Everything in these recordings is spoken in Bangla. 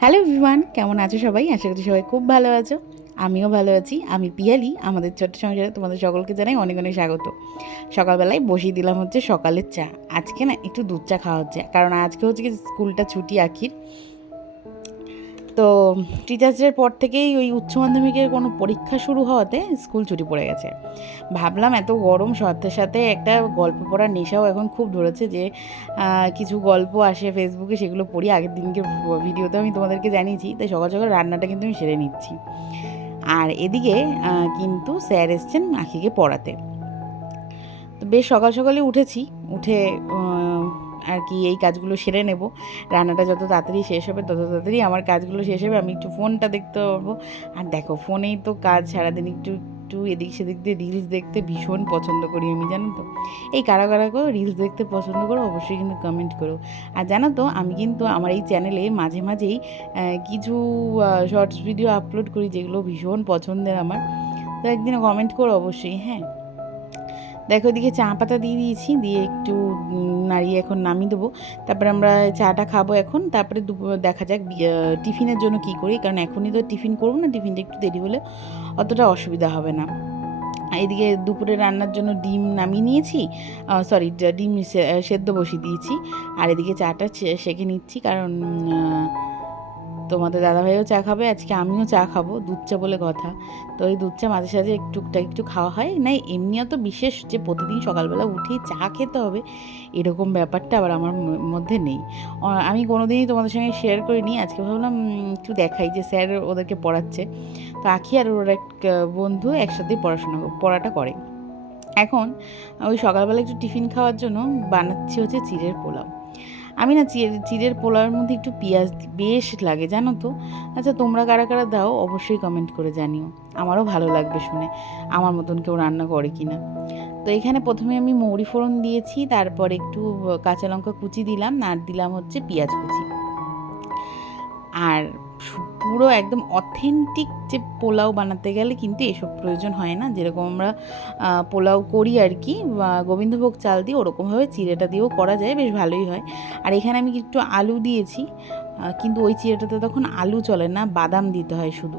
হ্যালো ভিভান কেমন আছো সবাই? আশা করছি সবাই খুব ভালো আছো। আমিও ভালো আছি। আমি পিয়ালি, আমাদের ছোট্ট সংসারে তোমাদের সকলকে জানাই অনেক অনেক স্বাগত। সকালবেলায় বসিয়ে দিলাম হচ্ছে সকালের চা। আজকে না একটু দুধ চা খাওয়া হচ্ছে। কারণ আজকে হচ্ছে কি, স্কুলটা ছুটি আখির। তো টিচার্সের পর থেকেই ওই উচ্চ মাধ্যমিকের কোনো পরীক্ষা শুরু হওয়াতে স্কুল ছুটি পড়ে গেছে। ভাবলাম এত গরম, সাথে সাথে একটা গল্প পড়ার নেশাও এখন খুব ধরেছে যে কিছু গল্প আসে ফেসবুকে সেগুলো পড়ি। আগের দিনকে ভিডিওতে আমি তোমাদেরকে জানিয়েছি, তাই সকাল সকাল রান্নাটা কিন্তু আমি সেরে নিচ্ছি। আর এদিকে কিন্তু স্যার এসছেন আখিকে পড়াতে। তো বেশ সকাল সকালে উঠেছি। উঠে আর কি এই কাজগুলো সেরে নেব। রান্নাটা যত তাড়াতাড়ি শেষ হবে, তত তাড়াতাড়ি আমার কাজগুলো শেষ হবে। আমি একটু ফোনটা দেখতে পারব। আর দেখো, ফোনেই তো কাজ সারাদিন একটু একটু এদিক সেদিক দিয়ে রিলস দেখতে ভীষণ পছন্দ করি আমি, জানো তো। এই কারা কারা করো রিলস দেখতে পছন্দ করো, অবশ্যই কিন্তু কমেন্ট করো। আর জানো তো, আমি কিন্তু আমার এই চ্যানেলে মাঝে মাঝেই কিছু শর্টস ভিডিও আপলোড করি যেগুলো ভীষণ পছন্দের আমার। তো একদিন কমেন্ট করো অবশ্যই হ্যাঁ? দেখো এদিকে চা পাতা দিয়ে দিয়েছি, দিয়ে একটু নাড়িয়ে এখন নামিয়ে দেবো। তারপরে আমরা চাটা খাব এখন, তারপরে দেখা যাক টিফিনের জন্য কি করি, কারণ এখনই তো টিফিন করব না, টিফিনটা একটু দেরি হলে অতটা অসুবিধা হবে না। এদিকে দুপুরে রান্নার জন্য ডিম নামিয়ে নিয়েছি সরি ডিম সেদ্ধ বসিয়ে দিয়েছি। আর এদিকে চাটা সেঁকে নিচ্ছি, কারণ তোমাদের দাদাভাইও চা খাবে, আজকে আমিও চা খাব, দুধ চা বলে কথা। তো এই দুধ চা মাঝে সাঝে একটুটা একটু খাওয়া হয়। না, এমনিও তো বিশেষ যে প্রতিদিন সকালবেলা উঠেই চা খেতে হবে, এরকম ব্যাপারটা আবার আমার মধ্যে নেই। আমি কোনোদিনই তোমাদের সঙ্গে শেয়ার করিনি, আজকে ভাবলাম একটু দেখাই যে স্যার ওদেরকে পড়াচ্ছে। তো আখি আর ওর এক বন্ধু একসাথেই পড়াশোনা পড়াটা করে। এখন ওই সকালবেলা একটু টিফিন খাওয়ার জন্য বানাচ্ছি হচ্ছে চিড়ের পোলাও। আমি না চিড়ের পোলাওয়ের মধ্যে একটু পেঁয়াজ বেশ লাগে, জানো তো? আচ্ছা তোমরা কারা কারা দাও, অবশ্যই কমেন্ট করে জানিও। আমারও ভালো লাগবে শুনে। আমার মতন কেউ রান্না করে কি না তো এখানে প্রথমে আমি মৌরি ফোড়ন দিয়েছি, তারপর একটু কাঁচা লঙ্কা কুচি দিলাম, আর দিলাম হচ্ছে পেঁয়াজ কুচি। আর পুরো একদম অথেন্টিক যে পোলাও বানাতে গেলে কিন্তু এসব প্রয়োজন হয় না। যেরকম আমরা পোলাও করি আর কি গোবিন্দভোগ চাল দিয়ে ওরকমভাবে চিড়েটা দিয়েও করা যায়, বেশ ভালোই হয়। আর এখানে আমি একটু আলু দিয়েছি কিন্তু ওই চিড়েটাতে তখন আলু চলে না, বাদাম দিতে হয় শুধু।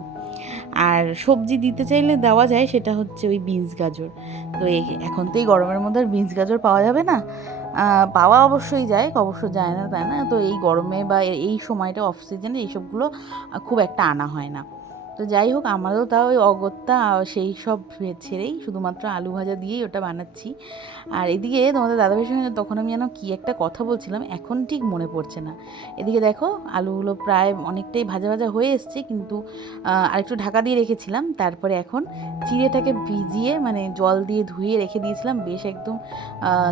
আর সবজি দিতে চাইলে দেওয়া যায়, সেটা হচ্ছে ওই বিনস গাজর। তো এখন তো এই গরমের মধ্যে আর বিনস গাজর পাওয়া যাবে না। পাওয়া অবশ্যই যায়, অবশ্য যায় না, তাই না? তো এই গরমে বা এই সময়টা অফ সিজনে এইসবগুলো খুব একটা আনা হয় না। তো যাই হোক, আমারও তাও ওই অগত্যা সেই সব ছেড়েই শুধুমাত্র আলু ভাজা দিয়েই ওটা বানাচ্ছি। আর এদিকে তোমাদের দাদাভাইয়ের সঙ্গে তখন আমি যেন কী একটা কথা বলছিলাম, এখন ঠিক মনে পড়ছে না। এদিকে দেখো, আলুগুলো প্রায় অনেকটাই ভাজা ভাজা হয়ে এসছে, কিন্তু আরেকটু ঢাকা দিয়ে রেখেছিলাম। তারপরে এখন চিড়েটাকে ভিজিয়ে মানে জল দিয়ে ধুয়ে রেখে দিয়েছিলাম। বেশ একদম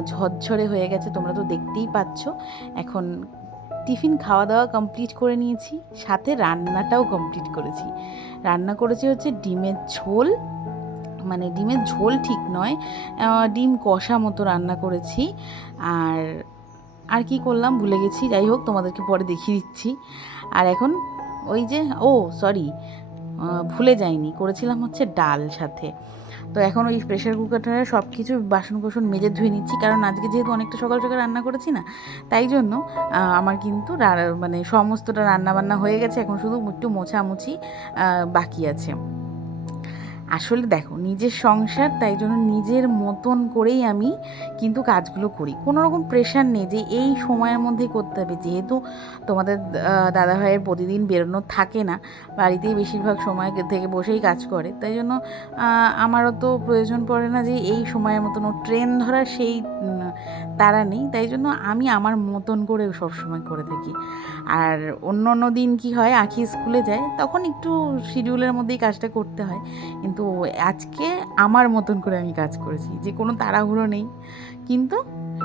ঝরঝরে হয়ে গেছে, তোমরা তো দেখতেই পাচ্ছ। এখন টিফিন খাওয়া দাওয়া কমপ্লিট করে নিয়েছি, সাথে রান্নাটাও কমপ্লিট করেছি। রান্না করেছি হচ্ছে ডিমের ঝোল মানে ডিমের ঝোল ঠিক নয় ডিম কষা মতো রান্না করেছি। আর আর কি করলাম ভুলে গেছি, যাই হোক তোমাদেরকে পরে দেখিয়ে দিচ্ছি। আর এখন ওই যে, ও সরি ভুলে যাইনি, করেছিলাম হচ্ছে ডাল সাথে। তো এখন ওই প্রেশার কুকারটা সব কিছু বাসন কোসন মেজে ধুয়ে নিচ্ছি। কারণ আজকে যেহেতু অনেকটা সকাল সকাল রান্না করেছি না, তাই জন্য আমার কিন্তু মানে সমস্তটা রান্নাবান্না হয়ে গেছে। এখন শুধু একটু মোছামুছি বাকি আছে। আসলে দেখো, নিজের সংসার, তাই জন্য নিজের মতন করেই আমি কিন্তু কাজগুলো করি। কোনো রকম প্রেশার নেই যে এই সময়ের মধ্যেই করতে হবে। যেহেতু তোমাদের দাদাভাইয়ের প্রতিদিন বেরোনো থাকে না, বাড়িতেই বেশিরভাগ সময় থেকে বসেই কাজ করে। তাই জন্য আমারও তো প্রয়োজন পড়ে না যে এই সময়ের মতন ও ট্রেন ধরার সেই তারা নেই। তাই জন্য আমি আমার মতন করে সব সময় করে থাকি। আর অন্য অন্য দিন কি হয়, আখি স্কুলে যায়, তখন একটু শিডিউলের মধ্যেই কাজটা করতে হয়। কিন্তু আজকে আমার মতন করে আমি কাজ করেছি, যে কোনো তাড়াহুড়ো নেই। কিন্তু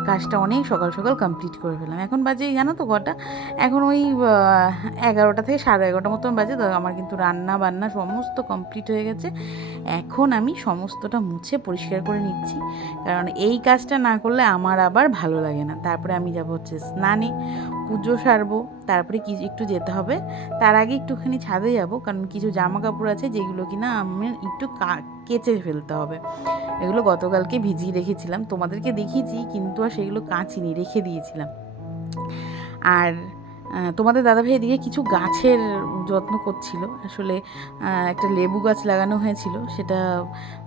কাজটা অনেক সকাল সকাল কমপ্লিট করে ফেললাম। এখন বাজে জানো তো কটা? এখন ওই এগারোটা থেকে সাড়ে এগারোটা মতন বাজে। তো আমার কিন্তু রান্না বান্না সমস্ত কমপ্লিট হয়ে গেছে। এখন আমি সমস্তটা মুছে পরিষ্কার করে নিচ্ছি। কারণ এই কাজটা না করলে আমার আবার ভালো লাগে না। তারপরে আমি যাব হচ্ছে স্নানে। পুজো সারবো, তারপরে কি একটু যেতে হবে। তার আগে একটুখানি ছাদে যাব, কারণ কিছু জামা কাপড় আছে যেগুলো কিনা আমি একটু কেচে ফেলতে হবে। এগুলো গতকালকে ভিজিয়ে রেখেছিলাম, তোমাদেরকে দেখিয়েছি, কিন্তু আর সেগুলো কাঁচিনি, রেখে দিয়েছিলাম। আর তোমাদের দাদাভাই এদিকে কিছু গাছের যত্ন করছিল। আসলে একটা লেবু গাছ লাগানো হয়েছিল। সেটা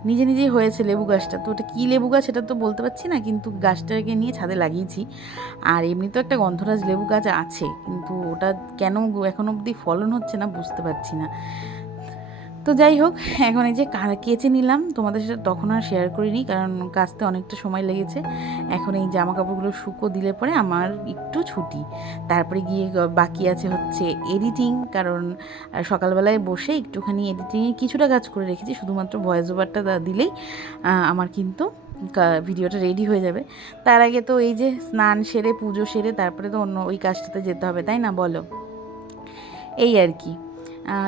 নিজে নিজেই হয়েছে লেবু গাছটা। তো ওটা কী লেবু গাছ সেটা তো বলতে পারছি না, কিন্তু গাছটাকে নিয়ে ছাদে লাগিয়েছি। আর এমনি তো একটা গন্ধরাজ লেবু গাছ আছে, কিন্তু ওটা কেন এখন অবধি ফলন হচ্ছে না বুঝতে পারছি না। তো যাই হোক, এখন এই যে কেচে নিলাম, তোমাদের সাথে তখন আর শেয়ার করিনি, কারণ কাচতে অনেকটা সময় লেগেছে। এখন এই জামা কাপড়গুলো শুকো দিলে পরে আমার একটু ছুটি। তারপরে গিয়ে বাকি আছে হচ্ছে এডিটিং কারণ সকালবেলায় বসে একটুখানি এডিটিংয়ে কিছুটা কাজ করে রেখেছি, শুধুমাত্র ভয়েস ওভারটা দিলেই আমার কিন্তু ভিডিওটা রেডি হয়ে যাবে। তার আগে তো এই যে স্নান সেরে, পুজো সেরে, তারপরে তো অন্য ওই কাজটাতে যেতে হবে, তাই না বলো? এই আর কি।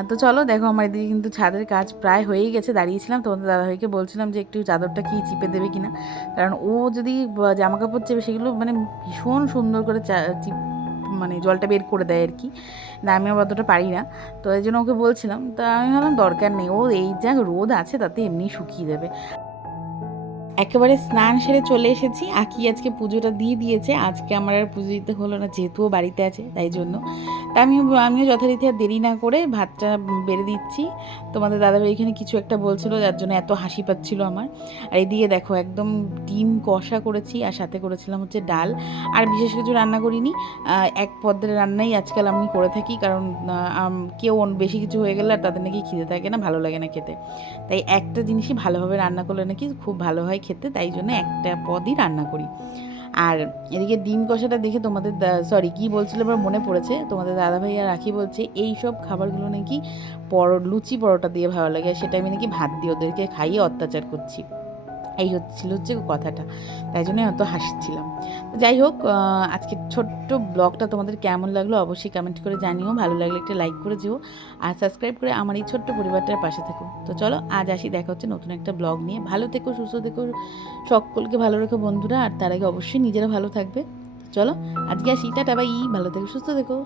তো চলো, দেখো আমার এদিকে কিন্তু ছাদের কাজ প্রায় হয়েই গেছে, দাঁড়িয়েছিলাম। তোমাদের দাদাভাইকে বলছিলাম যে একটু চাদরটা কি চিপে দেবে কিনা। কারণ ও যদি জামা কাপড় চেপে, সেগুলো মানে ভীষণ সুন্দর করে চিপ মানে জলটা বের করে দেয় আর কি। না আমি আবার অতটা পারি না। তো এই জন্য ওকে বলছিলাম, তা আমি ভাবলাম দরকার নেই। ও এই যা রোদ আছে, তাতে এমনি শুকিয়ে যাবে। একেবারে স্নান সেরে চলে এসেছি। আকি আজকে পুজোটা দিয়ে দিয়েছে। আজকে আমার আর পুজো দিতে হলো না যেহেতুও বাড়িতে আছে, তাই জন্য। তা আমি, আমিও যথারীতি আর দেরি না করে ভাতটা বেড়ে দিচ্ছি। তোমাদের দাদাভাই এখানে কিছু একটা বলছিল, যার জন্য এত হাসি পাচ্ছিল আমার। আর এদিকে দেখো, একদম ডিম কষা করেছি, আর সাথে করেছিলাম হচ্ছে ডাল। আর বিশেষ কিছু রান্না করিনি। এক পদের রান্নাই আজকাল আমি করে থাকি, কারণ কেউ বেশি কিছু হয়ে গেলে আর তাদের নাকি খিদে থাকে না, ভালো লাগে না খেতে। তাই একটা জিনিসই ভালোভাবে রান্না করলে নাকি খুব ভালো হয়। খেতে তাই জন্য একটা পদই রান্না করি। আর এদিকে ডিম কষাটা দেখে তোমাদের সরি কি বলছিল আমার মনে পড়েছে? তোমাদের দাদাভাই আর রাখি বলছে এই সব খাবারগুলো নাকি পর, লুচি পরোটা দিয়ে ভালো লাগে, আর সেটা আমি নাকি ভাত দিয়ে ওদেরকে খাইয়ে অত্যাচার করছি। এই হচ্ছিল হচ্ছে কথাটা। তাই জন্য অত হাসছিলাম। যাই হোক আজকে ছোট্ট ব্লগটা তোমাদের কেমন লাগল অবশ্যই কমেন্ট করে জানিও। ভালো লাগলে একটা লাইক করে যেও। আর সাবস্ক্রাইব করে আমার এই ছোট্ট পরিবারটার পাশে থেকো। তো চলো, আজ আসি, দেখা হচ্ছে নতুন একটা ব্লগ নিয়ে। ভালো থেকো, সুস্থ থেকো, সকলকে ভালো রেখো বন্ধুরা। আর তার আগে অবশ্যই নিজেরা ভালো থাকবে। চলো, আজকে আসি, টাটা বাই ভালো থেকো, সুস্থ থেকো।